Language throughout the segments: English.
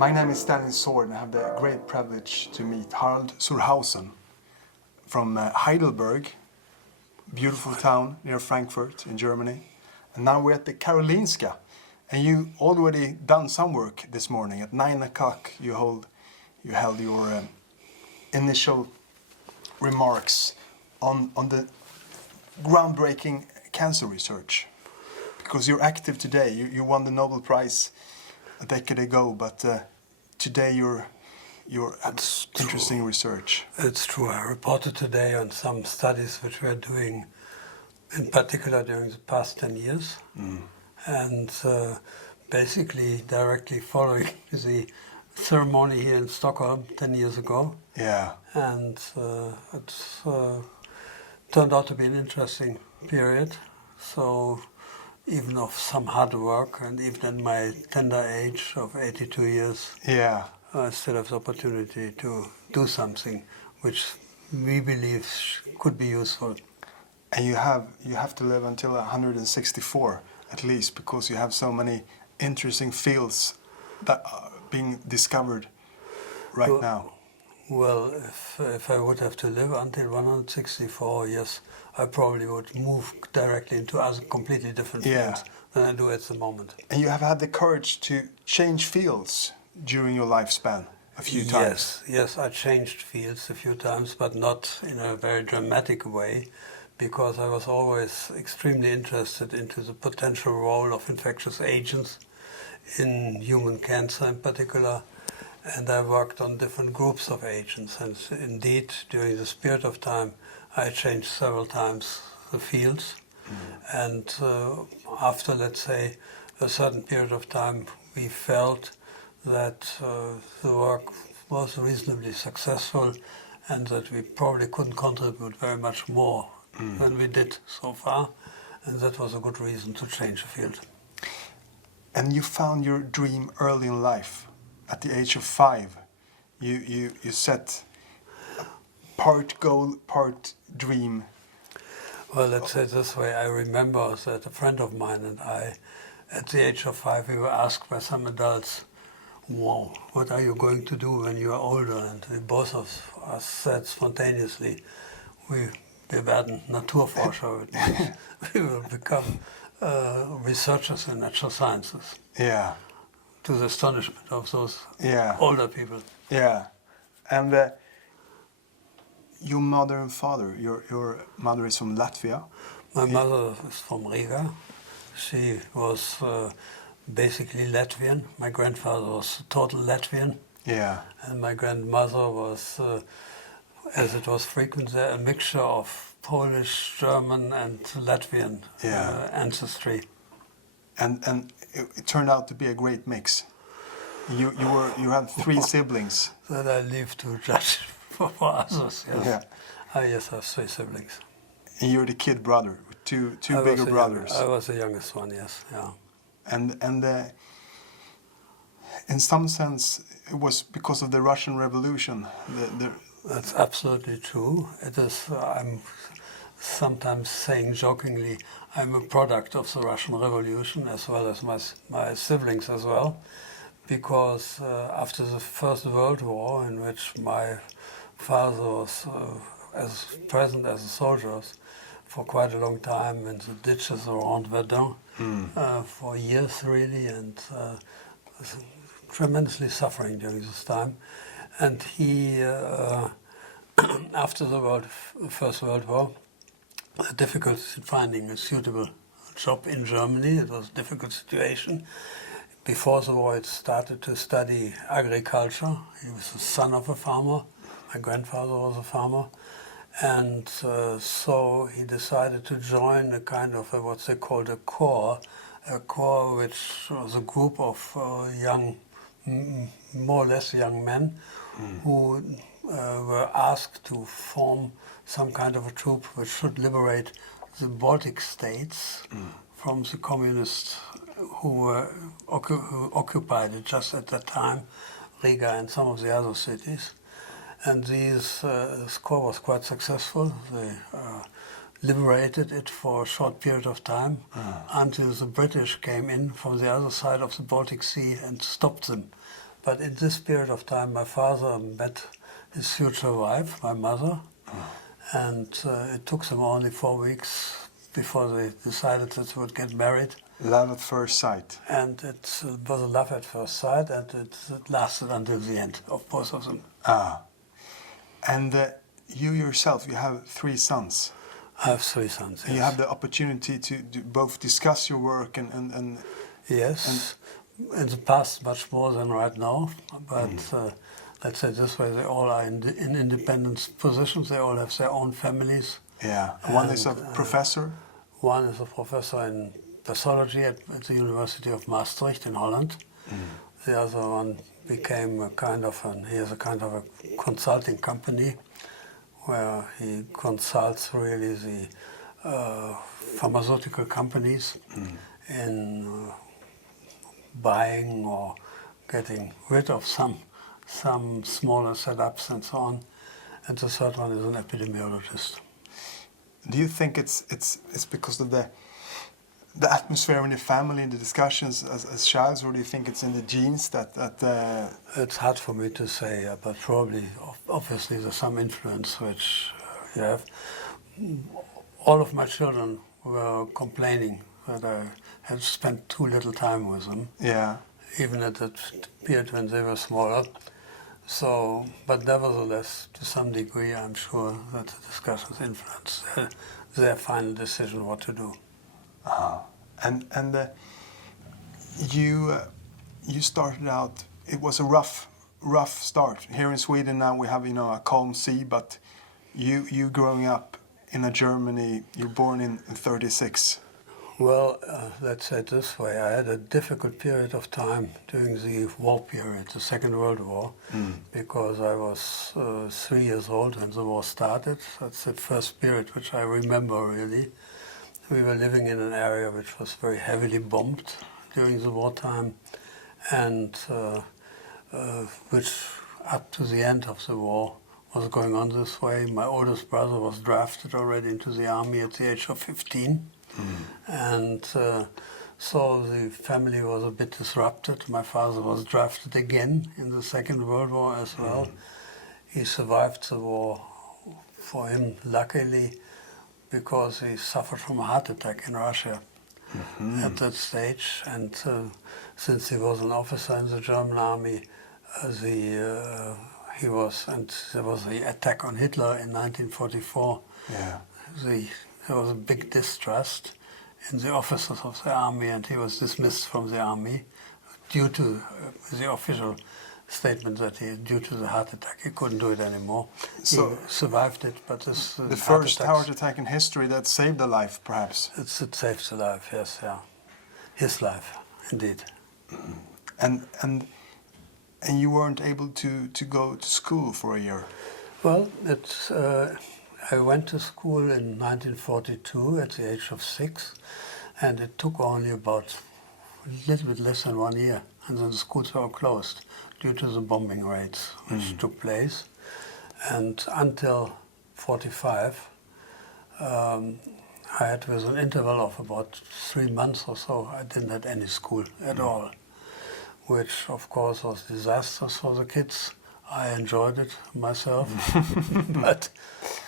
My name is Gunnel Kjell Swärd and I have the great privilege to meet Harald zur Hausen from Heidelberg, beautiful town near Frankfurt in Germany. And now we're at the Karolinska. And you already done some work this morning. At 9 o'clock you held your initial remarks on the groundbreaking cancer research. Because you're active today. You won the Nobel Prize a decade ago, but today you're interesting research. It's true. I reported today on some studies which we are doing, in particular during the past 10 years, and basically directly following the ceremony here in Stockholm 10 years ago. Yeah. And it's turned out to be an interesting period. So even of some hard work, and even at my tender age of 82 years, Yeah. I still have the opportunity to do something which we believe could be useful. And you have to live until 164 at least, because you have so many interesting fields that are being discovered right now. Well, if I would have to live until 164, yes, I probably would move directly into other completely different fields than I do at the moment. And you have had the courage to change fields during your lifespan a few times. Yes, I changed fields a few times, but not in a very dramatic way, because I was always extremely interested into the potential role of infectious agents in human cancer in particular. And I worked on different groups of agents, and indeed, during this period of time, I changed several times the fields. And after, let's say, a certain period of time, we felt that the work was reasonably successful and that we probably couldn't contribute very much more than we did so far. And that was a good reason to change the field. And you found your dream early in life. At the age of 5, you set part goal, part dream. Well, let's say it this way. I remember that a friend of mine and I, at the age of 5, we were asked by some adults, "Wow, what are you going to do when you are older?" And we both of us said spontaneously, we werden Naturforscher. We will become researchers in natural sciences. Yeah. To the astonishment of those older people. Yeah. And your mother and father, your mother is from Latvia? My mother is from Riga. She was basically Latvian. My grandfather was total Latvian. Yeah. And my grandmother was, as it was frequent there, a mixture of Polish, German and Latvian ancestry. And it turned out to be a great mix. You had 3 siblings. That I leave to judge for others. Yes. Yeah. Yes, I have 3 siblings. And you're the kid brother, with two bigger brothers. I was the youngest one. Yes. Yeah. And in some sense, it was because of the Russian Revolution. That's absolutely true. It is. I'm sometimes saying jokingly, I'm a product of the Russian Revolution, as well as my siblings as well, because after the First World War, in which my father was present as a soldier for quite a long time in the ditches around Verdun, for years really, and tremendously suffering during this time. And he, after the First World War, a difficulty in finding a suitable job in Germany. It was a difficult situation. Before the war, he started to study agriculture. He was the son of a farmer. My grandfather was a farmer. And so he decided to join a kind of what they called a corps which was a group of young, more or less young men who were asked to form some kind of a troop which should liberate the Baltic states from the communists who occupied it just at that time, Riga and some of the other cities. And this corps was quite successful. They liberated it for a short period of time until the British came in from the other side of the Baltic Sea and stopped them. But in this period of time, my father met his future wife, my mother, and it took them only 4 weeks before they decided that they would get married. Love at first sight. And it was a love at first sight, and it lasted until the end of both of them. Ah. And you yourself, you have 3 sons. I have 3 sons, yes. You have the opportunity to both discuss your work and Yes, in the past much more than right now, but let's say this way, they all are in independent positions, they all have their own families. yeah. One is a professor. One is a professor in pathology at the University of Maastricht in Holland. The other one became he has a kind of a consulting company where he consults really the pharmaceutical companies in buying or getting rid of some smaller setups and so on. And the third one is an epidemiologist. Do you think it's because of the atmosphere in the family and the discussions as childs, or do you think it's in the genes that It's hard for me to say, but probably, obviously, there's some influence which you have. All of my children were complaining that I had spent too little time with them, yeah. even at that period when they were smaller. So, but nevertheless, to some degree, I'm sure that the discussions influence their final decision what to do. And you started out. It was a rough start. Here in Sweden now we have a calm sea, but you growing up in a Germany, you're born in 36. Well, let's say it this way. I had a difficult period of time during the war period, the Second World War, because I was 3 years old when the war started. That's the first period which I remember really. We were living in an area which was very heavily bombed during the wartime, and which up to the end of the war was going on this way. My oldest brother was drafted already into the army at the age of 15. And so the family was a bit disrupted. My father was drafted again in the Second World War as well. He survived the war, for him, luckily, because he suffered from a heart attack in Russia at that stage. And since he was an officer in the German army, there was the attack on Hitler in 1944. Yeah. There was a big distrust in the officers of the army, and he was dismissed from the army due to the official statement that due to the heart attack, he couldn't do it anymore. So he survived it, but the first heart attack in history that saved a life, perhaps. It saved a life, yes, yeah, his life, indeed. And you weren't able to go to school for a year. Well, I went to school in 1942 at the age of 6, and it took only about a little bit less than 1 year, and then the schools were closed due to the bombing raids which took place. And until 45, I had, with an interval of about 3 months or so, I didn't have any school at all, which of course was disastrous for the kids. I enjoyed it myself, but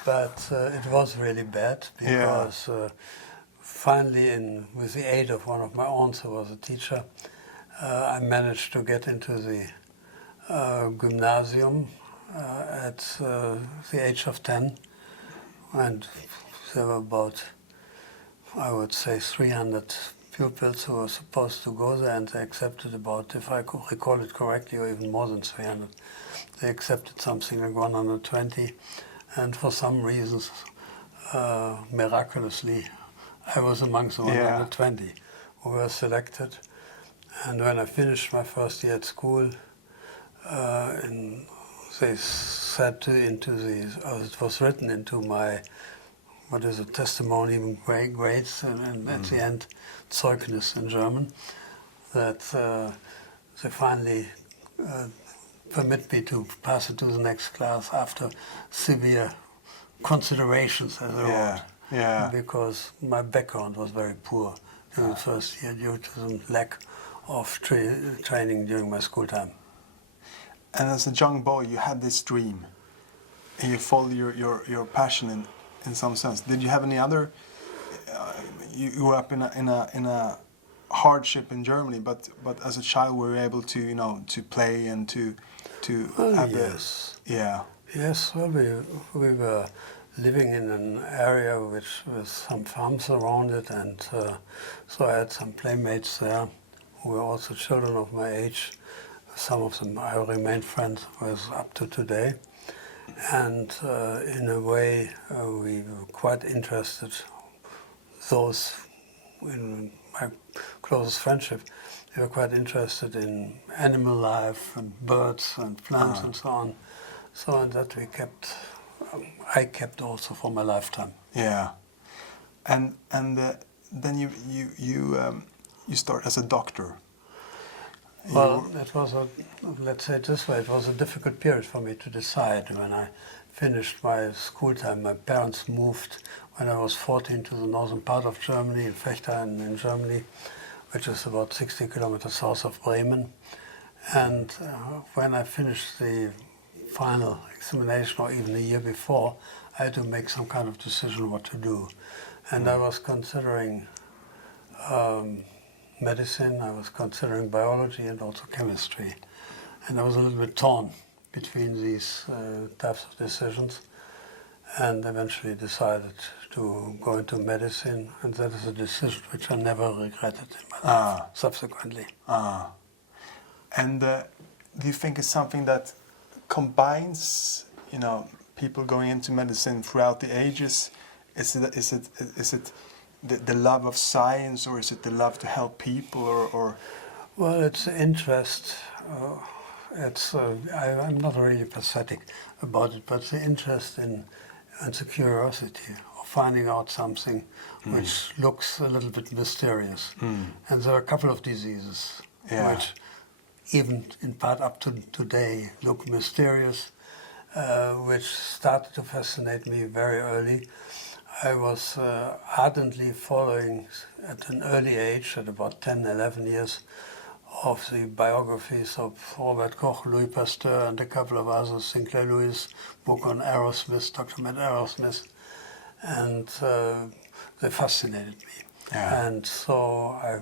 it was really bad because finally, with the aid of one of my aunts who was a teacher, I managed to get into the gymnasium at the age of 10, and there were about, I would say, 300 pupils who were supposed to go there, and they accepted about, if I could recall it correctly, or even more than 300. They accepted something like 120, and for some reasons, miraculously, I was amongst the 120 who were selected. And when I finished my first year at school, they said it was written into my, testimony grades, and at the end, Zeugnis in German, that they finally permit me to pass into the next class after severe considerations, as they wrote, because my background was very poor in the first year due to the lack of training during my school time. And as a young boy, you had this dream, and you followed your passion in some sense. Did you have any other? You grew up in a hardship in Germany, but as a child, were you able to play and to have yes. Yeah. Yes, well, we were living in an area with some farms around it, and so I had some playmates there who were also children of my age. Some of them I remained friends with up to today. And in a way, we were quite interested, those in my closest friendship, they were quite interested in animal life and birds and plants and so on. So and that I kept also for my lifetime. Yeah. And then you start as a doctor. Well, it was let's say it this way, it was a difficult period for me to decide. When I finished my school time, my parents moved when I was 14 to the northern part of Germany, in Vechta in Germany, which is about 60 kilometers south of Bremen. And when I finished the final examination, or even a year before, I had to make some kind of decision what to do. And I was considering medicine, I was considering biology and also chemistry. And I was a little bit torn between these types of decisions, and eventually decided to go into medicine, and that is a decision which I never regretted in my life subsequently. And do you think it's something that combines, people going into medicine throughout the ages? Is it the love of science, or is it the love to help people, or? Well, it's interest. I'm not really pathetic about it, but the interest and the curiosity of finding out something which looks a little bit mysterious. And there are a couple of diseases which, even in part up to today, look mysterious, which started to fascinate me very early. I was ardently following at an early age, at about 10, 11 years, of the biographies of Robert Koch, Louis Pasteur, and a couple of others, Sinclair Lewis' book on Aerosmith, Dr. Matt Aerosmith, and they fascinated me. Yeah. And so I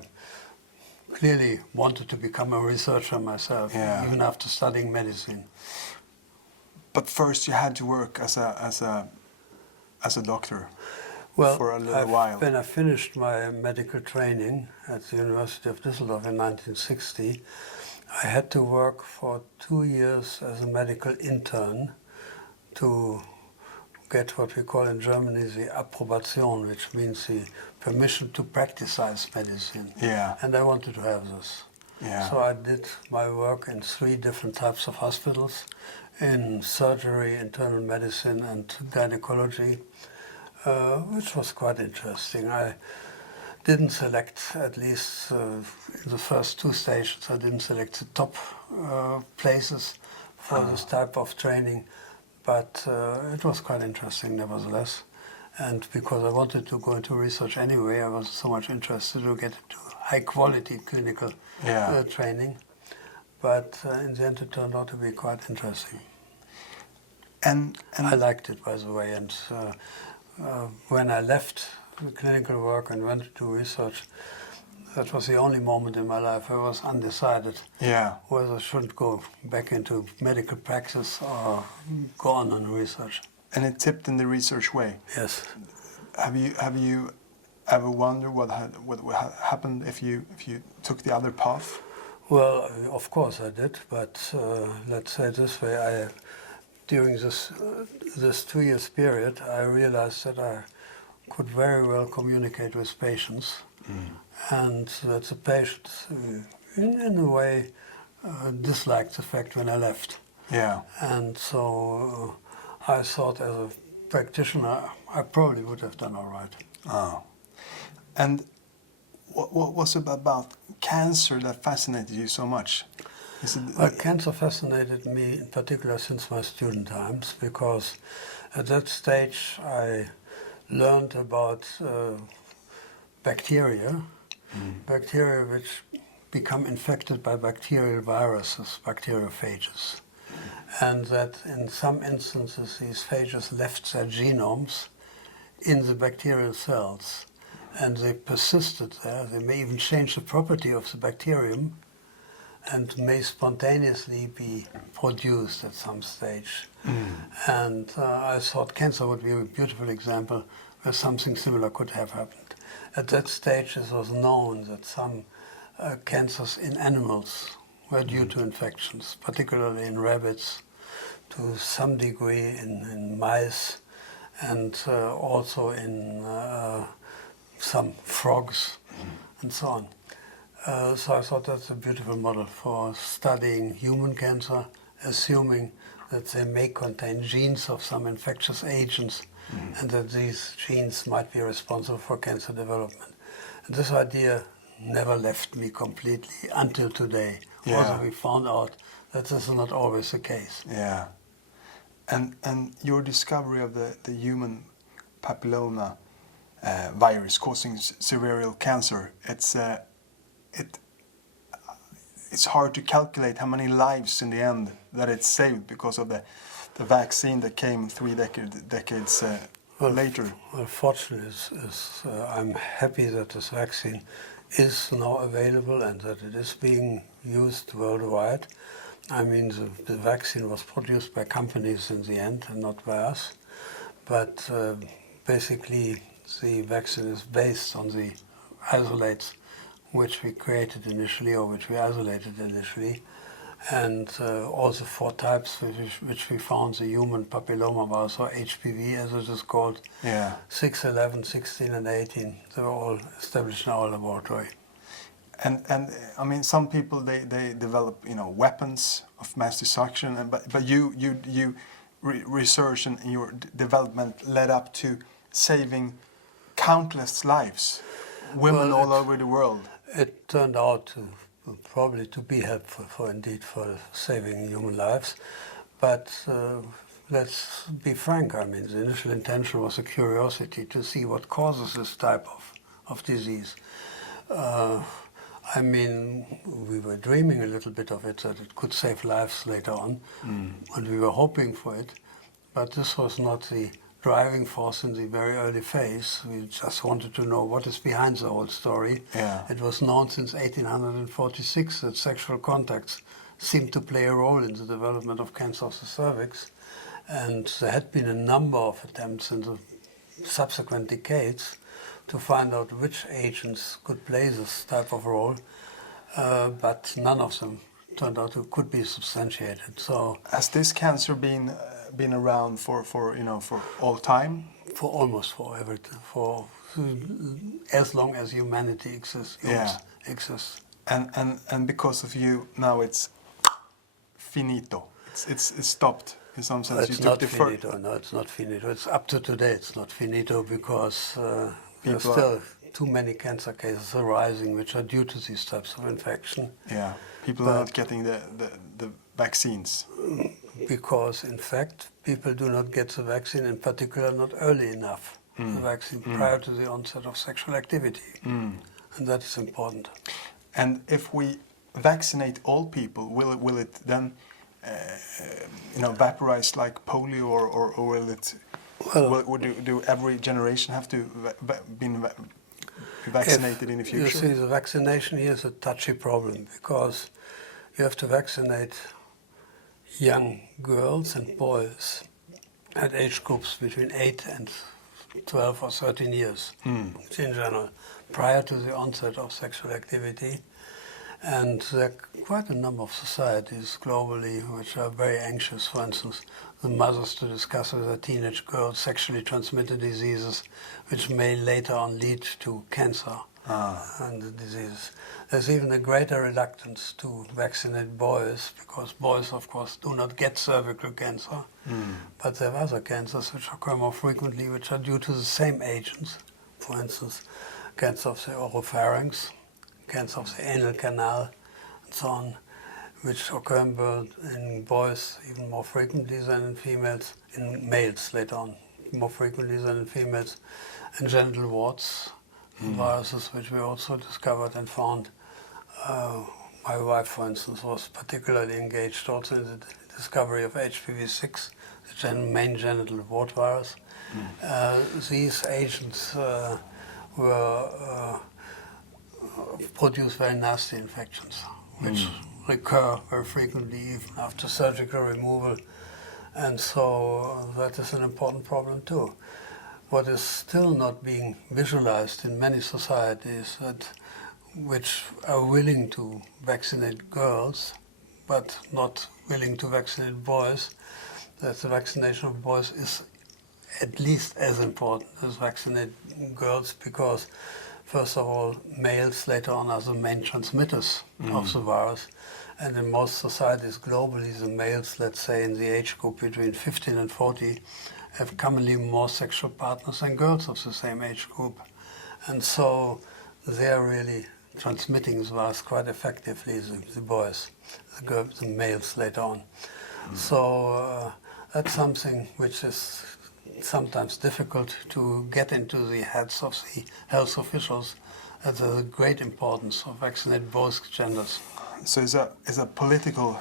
clearly wanted to become a researcher myself, even after studying medicine. But first you had to work as a doctor. Well, for a little while. When I finished my medical training at the University of Düsseldorf in 1960, I had to work for 2 years as a medical intern to get what we call in Germany the Approbation, which means the permission to practice medicine. Yeah. And I wanted to have this. Yeah. So I did my work in 3 different types of hospitals, in surgery, internal medicine, and gynecology. Which was quite interesting. I didn't select, at least in the first 2 stations, I didn't select the top places for this type of training, but it was quite interesting nevertheless. And because I wanted to go into research anyway, I was so much interested to get into high quality clinical training. But in the end it turned out to be quite interesting. And I liked it, by the way, and when I left the clinical work and went to research, that was the only moment in my life I was undecided whether I should go back into medical practice or go on in research. And it tipped in the research way. Yes. Have you ever wondered what happened if you took the other path? Well, of course I did, but let's say it this way, during this 2 years period, I realized that I could very well communicate with patients, and that the patients, in a way, disliked the fact when I left. Yeah. And so I thought, as a practitioner, I probably would have done all right. Oh. And what was it about cancer that fascinated you so much? Cancer fascinated me in particular since my student times, because at that stage I learned about bacteria which become infected by bacterial viruses, bacteriophages. and that in some instances these phages left their genomes in the bacterial cells, and they persisted there. They may even change the property of the bacterium and may spontaneously be produced at some stage. And I thought cancer would be a beautiful example where something similar could have happened. At that stage it was known that some cancers in animals were due to infections, particularly in rabbits, to some degree in mice, and also in some frogs, and so on. So I thought that's a beautiful model for studying human cancer, assuming that they may contain genes of some infectious agents, and that these genes might be responsible for cancer development. And this idea never left me completely until today. Yeah. Also, we found out that this is not always the case. Yeah. And your discovery of the human papilloma virus causing cerebral cancer, it's hard to calculate how many lives in the end that it saved because of the vaccine that came 3 decades later. Well, fortunately, I'm happy that this vaccine is now available and that it is being used worldwide. I mean, the vaccine was produced by companies in the end and not by us. But basically, the vaccine is based on the isolates which we created initially or which we isolated initially. And also 4 types which we found, the human papilloma virus, or HPV as it is called, 6, 11, 16 and 18, they were all established in our laboratory. And I mean, some people they develop weapons of mass destruction, but you research and your development led up to saving countless lives, women all over the world. It turned out to probably to be helpful for saving human lives, but let's be frank. I mean, the initial intention was a curiosity to see what causes this type of disease. I mean, we were dreaming a little bit of it, that it could save lives later on, and we were hoping for it, but this was not the driving force in the very early phase. We just wanted to know what is behind the whole story. Yeah. It was known since 1846 that sexual contacts seemed to play a role in the development of cancer of the cervix, and there had been a number of attempts in the subsequent decades to find out which agents could play this type of role, but none of them turned out to could be substantiated. So has this cancer been around for all time? For almost forever, for as long as humanity exists. And because of you, now it's finito. It's stopped in some sense. It's not finito. No, it's not finito. It's up to today. It's not finito because there are still too many cancer cases arising which are due to these types of infection. Yeah, people are not getting the vaccines. Because, in fact, people do not get the vaccine, in particular not early enough, the vaccine prior to the onset of sexual activity. And that is important. And if we vaccinate all people, will it then vaporize like polio, or will it? Do every generation have to be vaccinated in the future? You see, the vaccination here is a touchy problem because you have to vaccinate young girls and boys at age groups between 8 and 12 or 13 years, in general, prior to the onset of sexual activity. And there are quite a number of societies globally which are very anxious, for instance, the mothers to discuss with their teenage girls sexually transmitted diseases which may later on lead to cancer and the diseases. There's even a greater reluctance to vaccinate boys because boys, of course, do not get cervical cancer, but there are other cancers which occur more frequently which are due to the same agents. For instance, cancer of the oropharynx, cancer of the anal canal, and so on, which occur in boys even more frequently than in females, in males later on, more frequently than in females, and genital warts, viruses which we also discovered and found. My wife, for instance, was particularly engaged also in the discovery of HPV-6, the main genital wart virus. These agents produce very nasty infections, which recur very frequently even after surgical removal. And so that is an important problem too. What is still not being visualized in many societies which are willing to vaccinate girls but not willing to vaccinate boys, that the vaccination of boys is at least as important as vaccinating girls, because first of all, males later on are the main transmitters of the virus. And in most societies globally, the males, let's say in the age group between 15 and 40, have commonly more sexual partners than girls of the same age group. And so they're really transmitting the virus quite effectively, the boys, the males later on. So that's something which is sometimes difficult to get into the heads of the health officials, that there's a great importance of vaccinate both genders. So it's a political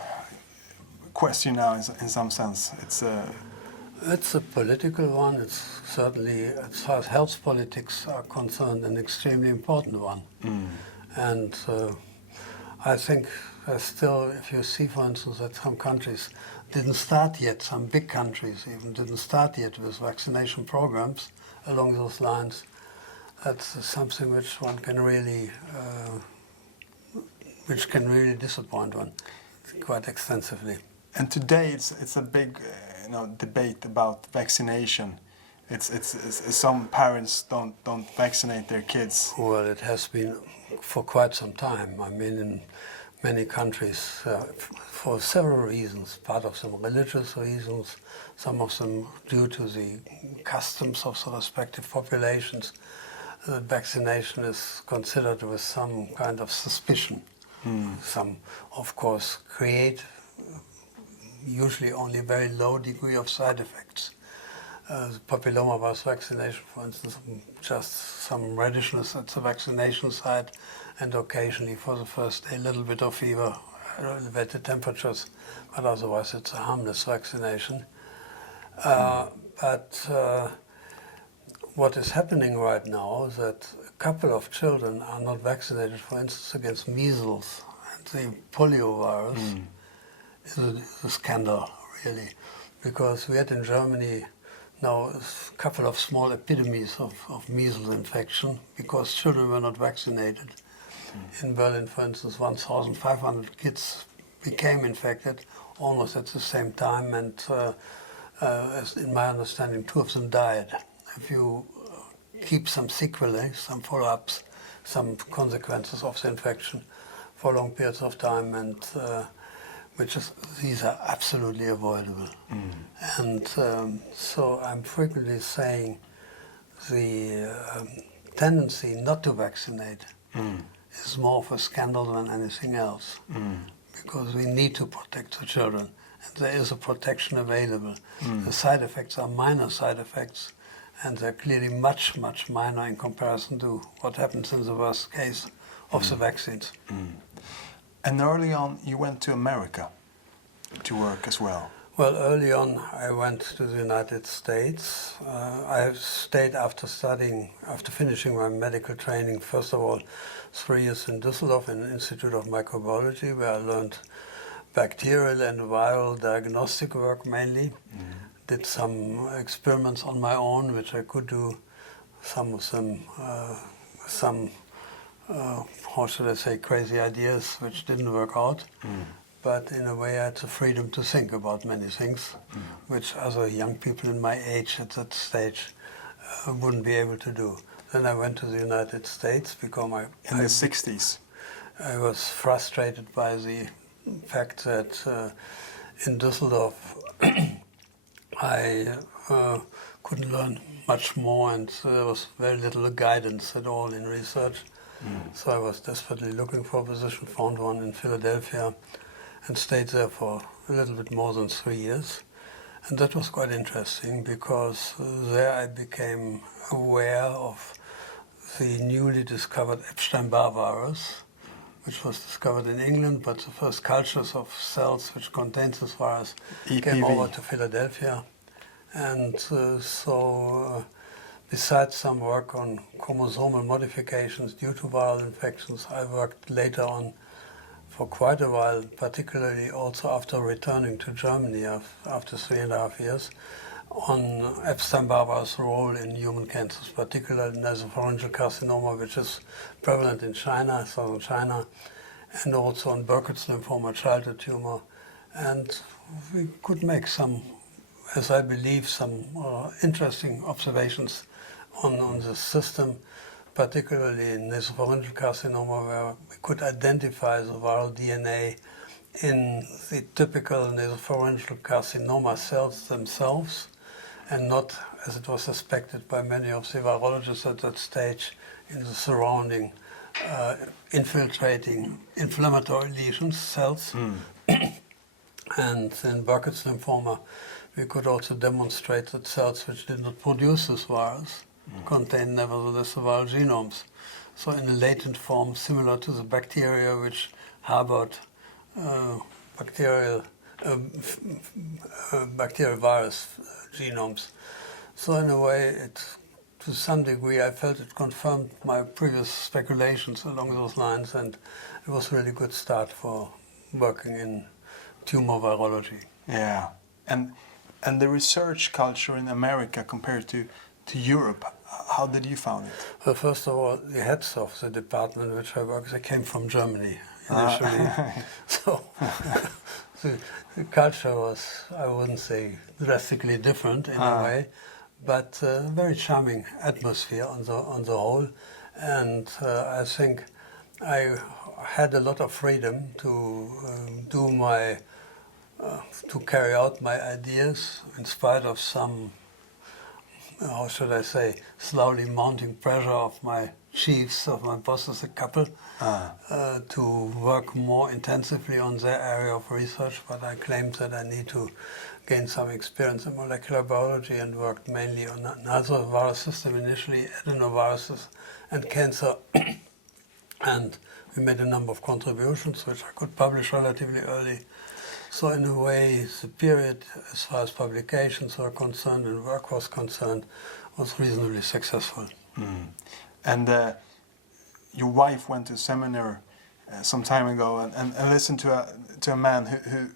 question now in some sense. It's a political one. It's certainly, as far as health politics are concerned, an extremely important one. And I think still, if you see, for instance, that some countries didn't start yet, some big countries even didn't start yet with vaccination programs along those lines, that's something which one can really, which can really disappoint one quite extensively. And today it's a big debate about vaccination. It's some parents don't vaccinate their kids. Well, it has been for quite some time. I mean, in many countries, for several reasons, part of them religious reasons, some of them due to the customs of the respective populations, vaccination is considered with some kind of suspicion. Some, of course, create usually only very low degree of side effects. The papilloma virus vaccination, for instance, just some reddishness at the vaccination site, and occasionally for the first day a little bit of fever, elevated temperatures, but otherwise it's a harmless vaccination. But what is happening right now is that a couple of children are not vaccinated, for instance, against measles, and the polio virus is a scandal, really, because we had in Germany now a couple of small epidemics of measles infection because children were not vaccinated. In Berlin, for instance, 1,500 kids became infected almost at the same time, and as in my understanding, 2 of them died. If you keep some sequelae, some follow-ups, some consequences of the infection for long periods of time, and these are absolutely avoidable. And so I'm frequently saying the tendency not to vaccinate is more of a scandal than anything else, because we need to protect the children, and there is a protection available. The side effects are minor side effects, and they're clearly much, much minor in comparison to what happens in the worst case of the vaccines. And early on, you went to America to work as well. Well, early on, I went to the United States. I stayed after finishing my medical training, first of all, 3 years in Düsseldorf in the Institute of Microbiology, where I learned bacterial and viral diagnostic work mainly. Did some experiments on my own, which I could do, some of them, how should I say, crazy ideas, which didn't work out. But in a way I had the freedom to think about many things, which other young people in my age at that stage wouldn't be able to do. Then I went to the United States because in the 60s. I was frustrated by the fact that in Düsseldorf I couldn't learn much more, and there was very little guidance at all in research. So I was desperately looking for a position, found one in Philadelphia, and stayed there for a little bit more than 3 years. And that was quite interesting, because there I became aware of the newly discovered Epstein-Barr virus, which was discovered in England, but the first cultures of cells which contained this virus EPV. came over to Philadelphia. And besides some work on chromosomal modifications due to viral infections, I worked later on for quite a while, particularly also after returning to Germany after 3.5 years, on Epstein-Barr virus role in human cancers, particularly nasopharyngeal carcinoma, which is prevalent in China, southern China, and also on Burkitt's lymphoma, childhood tumor. And we could make some, as I believe, some interesting observations on the system, particularly in nasopharyngeal carcinoma, where we could identify the viral DNA in the typical nasopharyngeal carcinoma cells themselves, and not, as it was suspected by many of the virologists at that stage, in the surrounding infiltrating inflammatory lesions, cells. And in Burkitt's lymphoma, we could also demonstrate that cells which did not produce this virus contain nevertheless the viral genomes. So in a latent form, similar to the bacteria which harbored bacterial virus genomes. So in a way, to some degree, I felt it confirmed my previous speculations along those lines, and it was a really good start for working in tumor virology. Yeah, and the research culture in America compared to Europe, how did you find it? Well, first of all, the heads of the department which I worked, they came from Germany initially. So the culture was, I wouldn't say drastically different in a way, but a very charming atmosphere on the whole. And I think I had a lot of freedom to to carry out my ideas in spite of some, how should I say, slowly mounting pressure of my chiefs, of my bosses, a couple, to work more intensively on their area of research. But I claimed that I need to gain some experience in molecular biology and worked mainly on another virus system initially, adenoviruses and cancer. And we made a number of contributions which I could publish relatively early. So in a way, the period, as far as publications were concerned and work was concerned, was reasonably successful. And your wife went to seminary some time ago and listened to a man who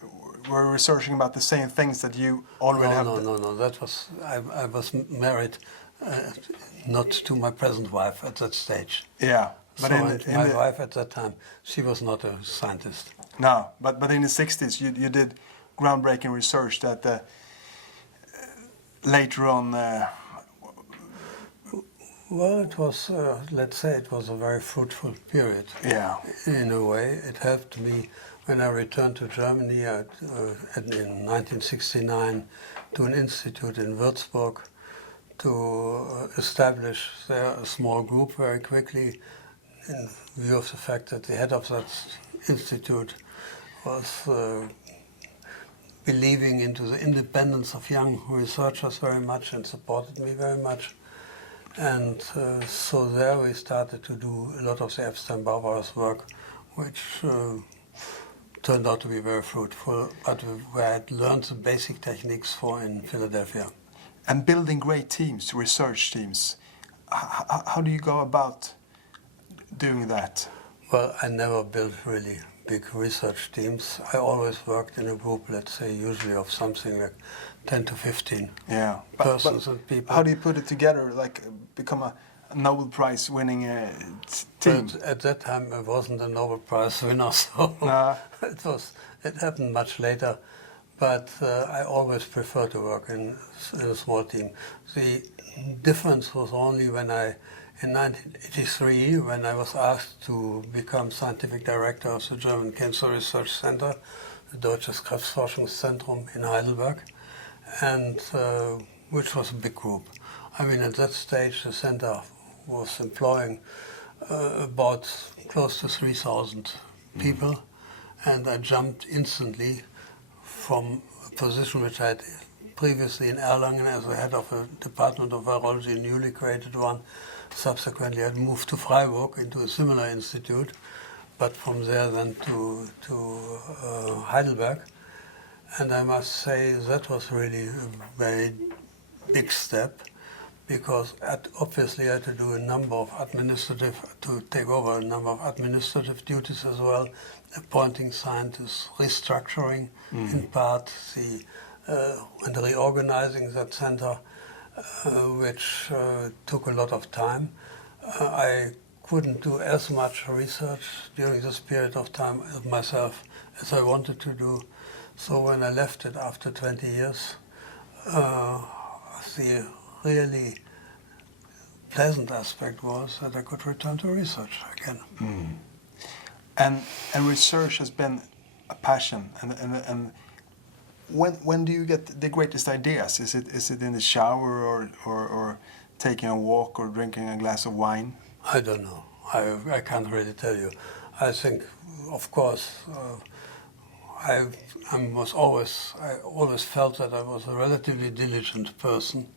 were researching about the same things that you already have. No. That was I was married not to my present wife at that stage. Yeah, but so my wife at that time, she was not a scientist. No, but in the 60s you did groundbreaking research that later on. Well, it was, let's say, it was a very fruitful period. Yeah. In a way, it helped me when I returned to Germany in 1969 to an institute in Würzburg to establish there a small group very quickly, in view of the fact that the head of that institute was believing into the independence of young researchers very much and supported me very much. And so there we started to do a lot of the Epstein-Barr virus work, which turned out to be very fruitful, but where I had learned the basic techniques for in Philadelphia. And building great teams, research teams, how do you go about doing that? Well, I never built really big research teams. I always worked in a group, let's say, usually of something like 10 to 15 persons and people. How do you put it together, like become a Nobel Prize winning team? But at that time, I wasn't a Nobel Prize winner, so it happened much later. But I always prefer to work in a small team. The difference was only when in 1983, when I was asked to become scientific director of the German Cancer Research Center, the Deutsches Krebsforschungszentrum in Heidelberg, and which was a big group. I mean, at that stage, the center was employing about close to 3,000 people, and I jumped instantly from a position which I had previously in Erlangen as the head of a department of virology, a newly created one. Subsequently, I moved to Freiburg into a similar institute, but from there then to Heidelberg. And I must say that was really a very big step, because obviously I had to do to take over a number of administrative duties as well, appointing scientists, restructuring in part and reorganizing that center, which took a lot of time. I couldn't do as much research during this period of time myself as I wanted to do. So when I left it after 20 years, the really pleasant aspect was that I could return to research again. And research has been a passion. And when do you get the greatest ideas? Is it in the shower or taking a walk or drinking a glass of wine? I don't know. I can't really tell you. I think, of course, I always felt that I was a relatively diligent person,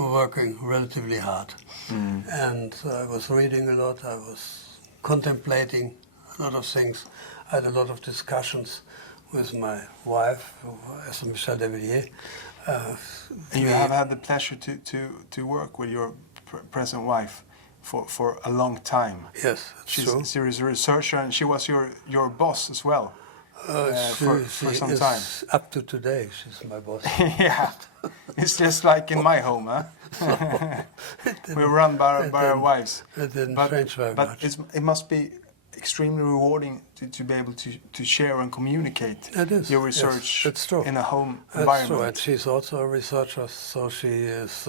working relatively hard. And I was reading a lot, I was contemplating a lot of things. I had a lot of discussions with my wife, Michel Devilliers. And you have had the pleasure to work with your present wife for a long time. Yes, She true. is a researcher, and she was your boss as well. For some time. Up to today, she's my boss. Yeah, it's just like in my home, huh? We run by our wives. It didn't change very much. But it must be extremely rewarding to be able to share and communicate your research in a home environment. That's true, and she's also a researcher, so she is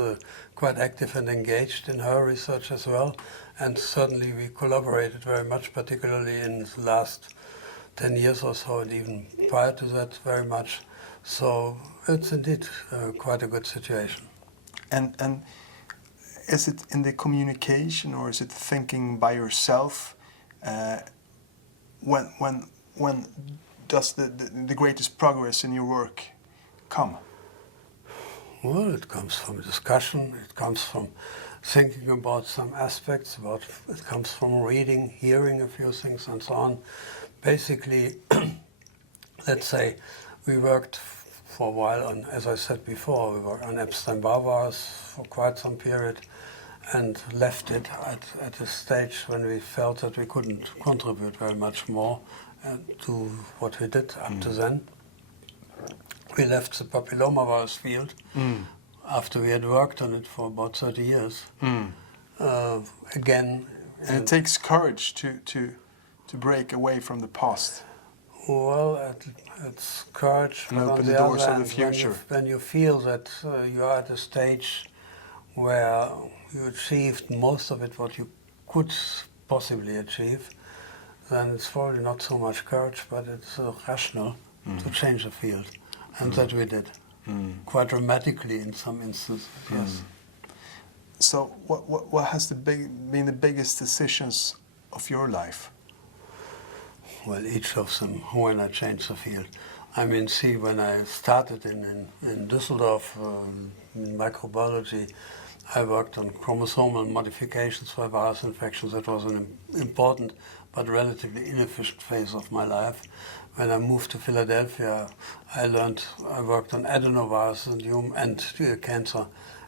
quite active and engaged in her research as well. And certainly we collaborated very much, particularly in the last 10 years or so, and even prior to that very much. So it's indeed quite a good situation. And is it in the communication, or is it thinking by yourself? When does the greatest progress in your work come? Well, it comes from discussion, it comes from thinking about some aspects, it comes from reading, hearing a few things and so on. Basically, let's say we worked for a while on, as I said before, we worked on Epstein-Barr virus for quite some period, and left it at a stage when we felt that we couldn't contribute very much more to what we did up to then. We left the papilloma virus field after we had worked on it for about 30 years. Again. And it takes courage to break away from the past. Well, it's courage. And open the doors of the future. When you feel that you are at a stage where you achieved most of it what you could possibly achieve, then it's probably not so much courage, but it's rational to change the field. And that we did, quite dramatically in some instances, yes. So what has been the biggest decisions of your life? Well, each of them, when I changed the field. I mean, see, when I started in Düsseldorf in microbiology, I worked on chromosomal modifications for virus infections. That was an important but relatively inefficient phase of my life. When I moved to Philadelphia, I worked on adenovirus and cancer,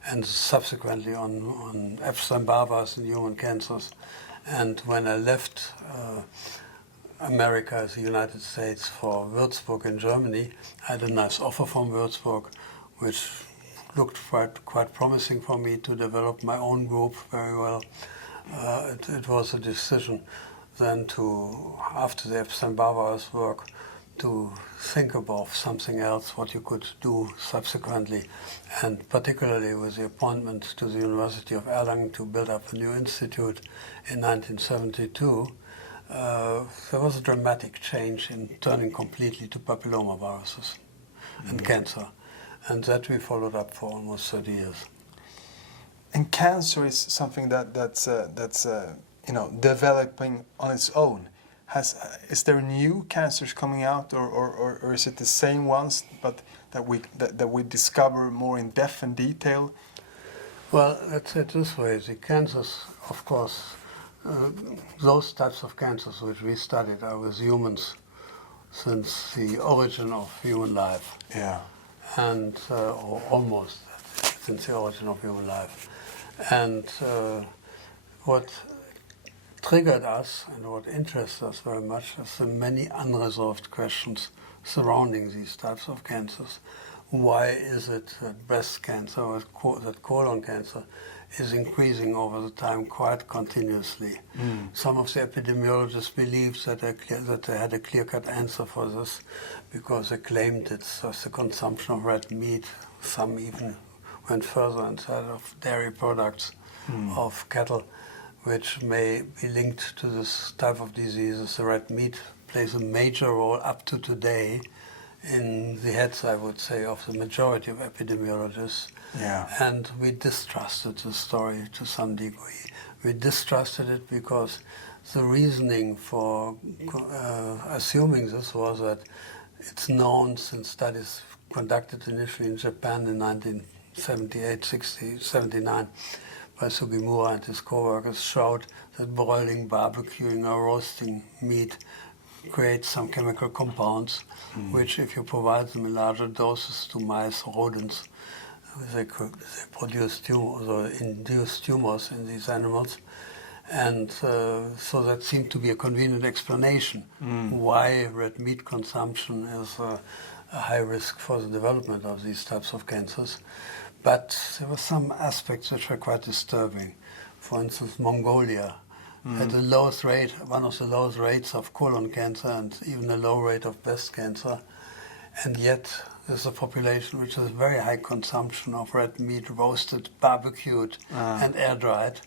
and subsequently on Epstein-Barr virus and human cancers. And when I left America, the United States, for Würzburg in Germany, I had a nice offer from Würzburg, which looked quite promising for me to develop my own group very well. It was a decision then after the Epstein-Barr virus work, to think about something else, what you could do subsequently, and particularly with the appointment to the University of Erlangen to build up a new institute in 1972, there was a dramatic change in turning completely to papillomaviruses and cancer, and that we followed up for almost 30 years. And cancer is something that's developing on its own. Is there new cancers coming out, or is it the same ones, but that we discover more in depth and detail? Well, let's say it this way: the cancers, of course, those types of cancers which we studied are with humans since the origin of human life. Yeah. And or almost since the origin of human life. And what triggered us and what interests us very much is the many unresolved questions surrounding these types of cancers. Why is it that breast cancer or that colon cancer is increasing over the time quite continuously? Some of the epidemiologists believed that they had a clear-cut answer for this because they claimed it's just the consumption of red meat. Some even went further and said of dairy products of cattle, which may be linked to this type of diseases. The red meat plays a major role up to today in the heads, I would say, of the majority of epidemiologists. Yeah. And we distrusted the story to some degree. We distrusted it because the reasoning for assuming this was that it's known since studies conducted initially in Japan in 1978, 60, 79 by Sugimura and his co-workers showed that broiling, barbecuing or roasting meat creates some chemical compounds which, if you provide them in larger doses to mice, rodents, they produce tumors or induce tumors in these animals. And so that seemed to be a convenient explanation why red meat consumption is a high risk for the development of these types of cancers. But there were some aspects which were quite disturbing. For instance, Mongolia had the lowest rate, one of the lowest rates of colon cancer and even a low rate of breast cancer. And yet there's a population which has very high consumption of red meat, roasted, barbecued, and air-dried.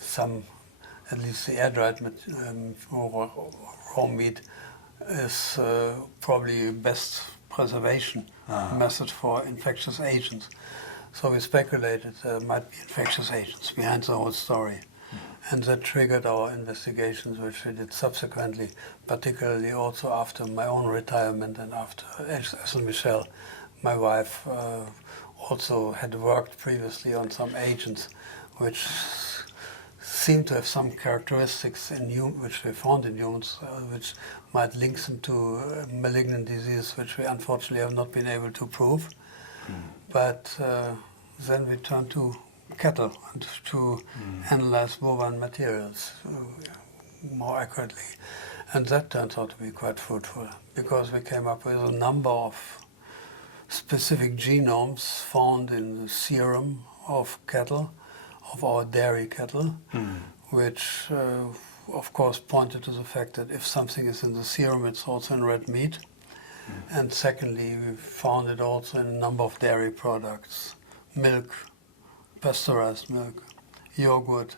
Some, at least the air-dried raw meat is probably best preservation method for infectious agents. So we speculated there might be infectious agents behind the whole story. And that triggered our investigations, which we did subsequently, particularly also after my own retirement and after Michelle, my wife, also had worked previously on some agents which seem to have some characteristics in which we found in humans, which might link them to malignant disease, which we unfortunately have not been able to prove. But then we turned to cattle and to analyze bovine materials more accurately. And that turns out to be quite fruitful because we came up with a number of specific genomes found in the serum of cattle, of our dairy cattle, which of course pointed to the fact that if something is in the serum, it's also in red meat. And secondly, we found it also in a number of dairy products, milk, pasteurized milk, yogurt,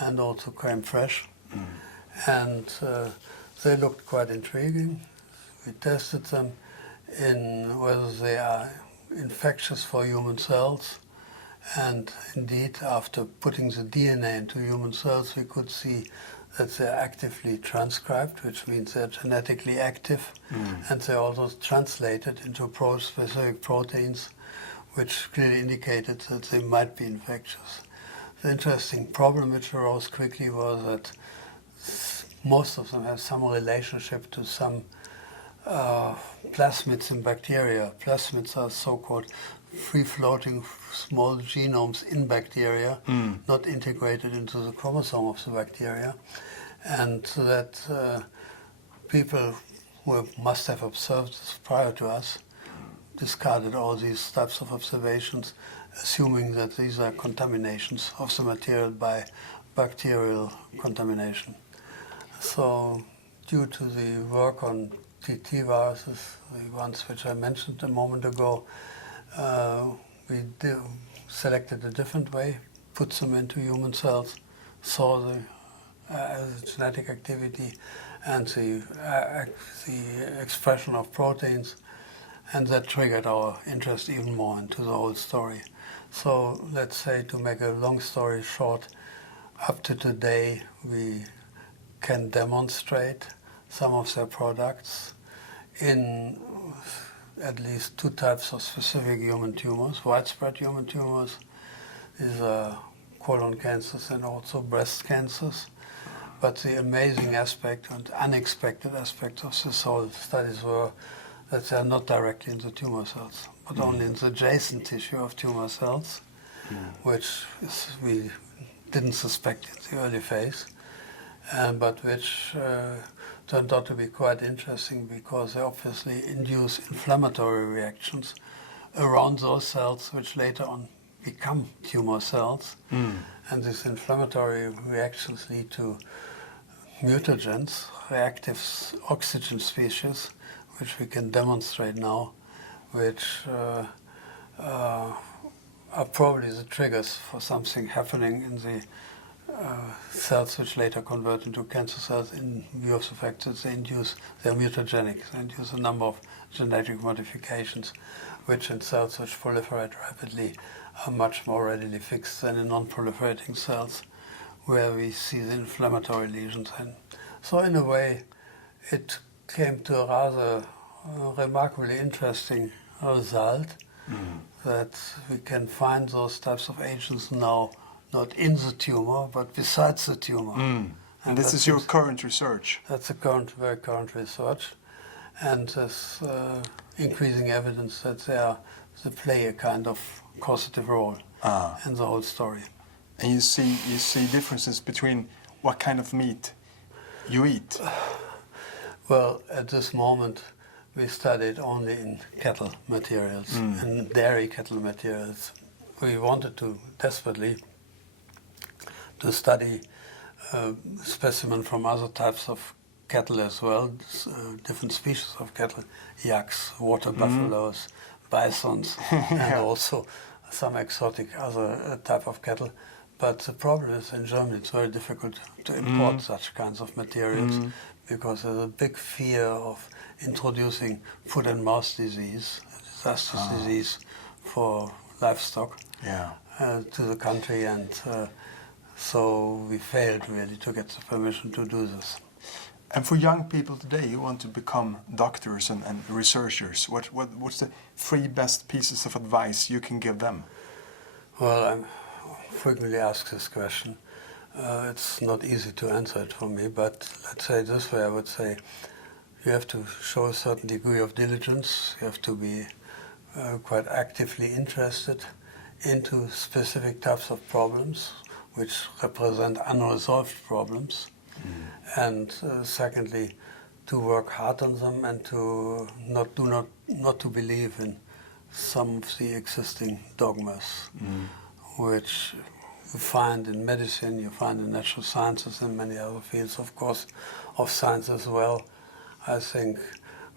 and also creme fraiche. And they looked quite intriguing. We tested them in whether they are infectious for human cells. And indeed, after putting the DNA into human cells, we could see that they're actively transcribed, which means they're genetically active, and they're also translated into specific proteins, which clearly indicated that they might be infectious. The interesting problem which arose quickly was that most of them have some relationship to some plasmids in bacteria. Plasmids are so-called free-floating small genomes in bacteria, not integrated into the chromosome of the bacteria. And that people who must have observed this prior to us discarded all these types of observations, assuming that these are contaminations of the material by bacterial contamination. So due to the work on TT viruses, the ones which I mentioned a moment ago, we selected a different way, put them into human cells, saw the genetic activity and the expression of proteins, and that triggered our interest even more into the whole story. So let's say, to make a long story short, up to today we can demonstrate some of their products in at least two types of specific human tumors, widespread human tumors. These are colon cancers and also breast cancers. But the amazing aspect and unexpected aspect of this whole studies were that they are not directly in the tumor cells, but only in the adjacent tissue of tumor cells, which we didn't suspect in the early phase, but which turned out to be quite interesting because they obviously induce inflammatory reactions around those cells which later on become tumor cells. And these inflammatory reactions lead to mutagens, reactive oxygen species, which we can demonstrate now, which are probably the triggers for something happening in the cells which later convert into cancer cells in view of the fact that they're mutagenic, they induce a number of genetic modifications, which in cells which proliferate rapidly are much more readily fixed than in non-proliferating cells, where we see the inflammatory lesions. And so in a way, it came to a rather remarkably interesting result that we can find those types of agents now not in the tumor, but besides the tumor. And this is your current research? That's the very current research. And there's increasing evidence that they play a kind of causative role in the whole story. And you see differences between what kind of meat you eat? Well, at this moment, we studied only in cattle materials, in dairy cattle materials. We wanted to desperately to study specimen from other types of cattle as well, different species of cattle, yaks, water buffaloes, bisons, and also some exotic other type of cattle. But the problem is in Germany it's very difficult to import such kinds of materials because there's a big fear of introducing foot and mouth disease, a disastrous disease for livestock to the country, and so we failed really to get the permission to do this. And for young people today who want to become doctors and researchers, what's the three best pieces of advice you can give them? Well, I'm frequently asked this question. It's not easy to answer it for me, but let's say it this way, I would say you have to show a certain degree of diligence, you have to be quite actively interested into specific types of problems which represent unresolved problems, and secondly, to work hard on them and to not to believe in some of the existing dogmas, which you find in medicine, you find in natural sciences, and many other fields, of course, of science as well. I think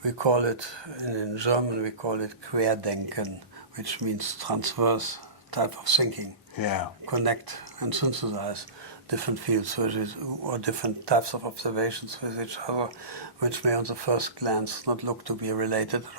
we call it, in German we call it Querdenken, which means transverse type of thinking. Connect and synthesize different fields or different types of observations with each other, which may on the first glance not look to be related at